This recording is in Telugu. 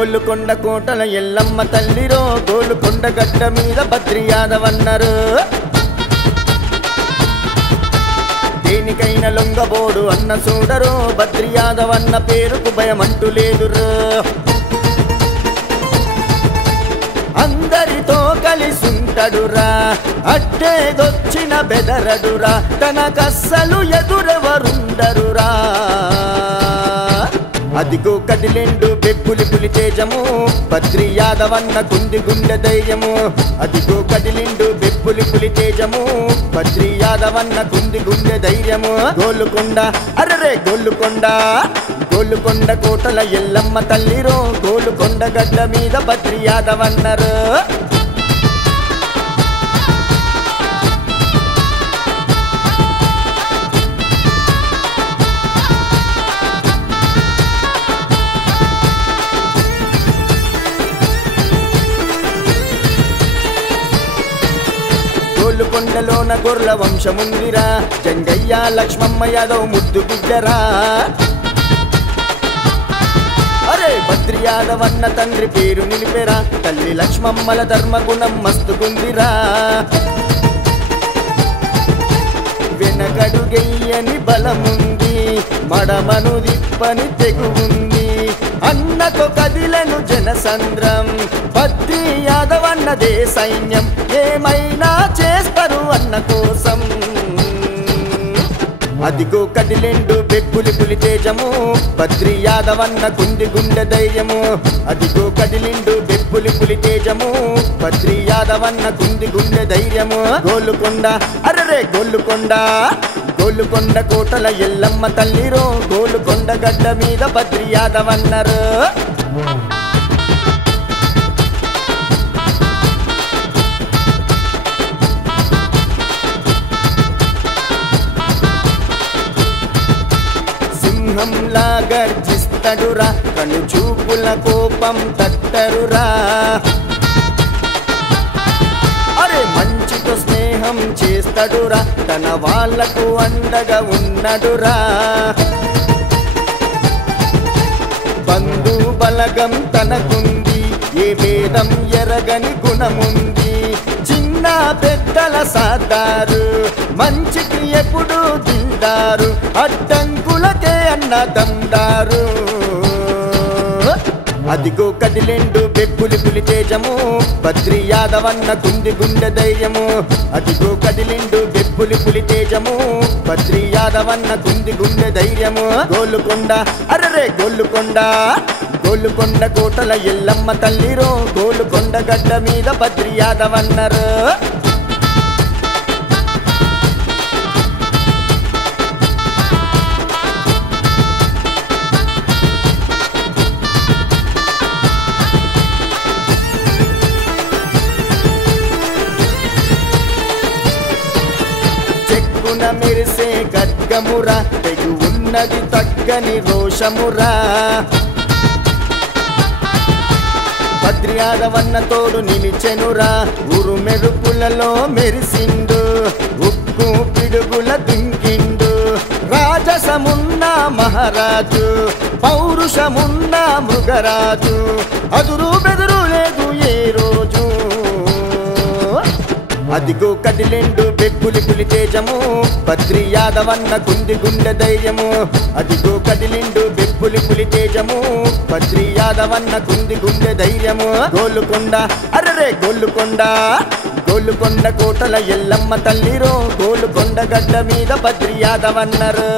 గోలుకొండ కోటల ఎల్లమ్మ తల్లిరో గోలుకొండ గడ్డ మీద బద్రి యాదవన్నరు దేనికైనా లొంగబోడు అన్న చూడరు బద్రి యాదవన్న పేరుకు భయమంటూ లేదురు అందరితో కలిసుంటడురా అడ్డేదొచ్చిన బెదరడురా తనకస్సలు ఎదురెవరుండరురా అదిగో కదిలిండు బెప్పులి పులి తేజము బద్రి యాదవన్న కుంది గుండె ధైర్యము అదిగో కదిలిండు బెప్పులి పులి తేజము బద్రి యాదవన్న కుంది గుండె ధైర్యము గోలుకొండ అరరే గోలుకొండ గోలుకొండ కోటల ఎల్లమ్మ తల్లిరో గోలుకొండ గడ్డ మీద బద్రి యాదవన్నరు గోలుకొండలోన గొర్ల వంశముందిరా జంగయ్య లక్ష్మమ్మ యాదవ్ ముద్దు బిడ్డరా అరే బద్రి యాదవన్న తండ్రి పేరు నిలిపెరా తల్లి లక్ష్మమ్మల ధర్మగుణం మస్తుకుందిరా వెనకడుగెయ్యని బలముంది మడమను దిప్పని తెగువుంది అన్నతో కదిలను జనసంద్రం బద్రి యాదవన్నదే సైన్యం ఏమైనా చేస్తారు అన్న కోసం అదిగో కదిలిండు బెప్పులి పులి తేజము బద్రి యాదవన్న కుంది గుండె ధైర్యము అదిగో కదిలిండు బెప్పులి పులి తేజము బద్రి యాదవన్న కుంది గుండె ధైర్యము గోలుకొండ అరరే గోలుకొండ గోలుకొండ కోటల ఎల్లమ్మ తల్లిరో గోలుకొండ గడ్డ మీద బద్రి యాదవన్నరు సింహంలా గర్జిస్తడురా కను చూపుల కోపం తట్టరురా అరే మంచితో స్నేహం చేస్తడురా తన వాళ్లకు అండగా ఉన్నడురా బంధు బలగం తనకుంది ఏ భేదం ఎరగని గుణముంది చిన్న పెద్దల సాదారు మంచికి ఎప్పుడు దిల్దారు అడ్డంకులకే అన్నదందారు అదిగో కదిలిండు బెప్పులి పులి తేజము బద్రి యాదవన్న కుంది గుండె ధైర్యము అదిగో కదిలిండు బెప్పులి పులి తేజము బద్రి యాదవన్న కుంది గుండె ధైర్యము గోలుకొండ అరరే గోలుకొండ గోలుకొండ కోటల ఎల్లమ్మ తల్లిరో గోలుకొండ గడ్డ మీద బద్రి యాదవన్నరు చెక్కున మెరిసే ఖడ్గమురా తెగు ఉన్నది తగ్గని రోషమురా బద్రి యాదవన్న తోడు నిలిచెనురా ఊరు మెరుపులలో మెరిసిండు ఉక్కు పిడుగుల దుంకిండు రాజసమున్న మహారాజు పౌరుషమున్న మృగరాజు అదురు బెదురు లేదు ఏ రోజు అదిగో కదిలిండు బెప్పులి పులి తేజము బద్రి యాదవన్న కుంది గుండె ధైర్యము అదిగో కదిలిండు బెప్పులి పులి తేజము బద్రి యాదవన్న కుంది గుండె ధైర్యము గోలుకొండ అరరే గోలుకొండ గోలుకొండ కోటల ఎల్లమ్మ తల్లిరో గోలుకొండ గడ్డ మీద బద్రి యాదవన్నరు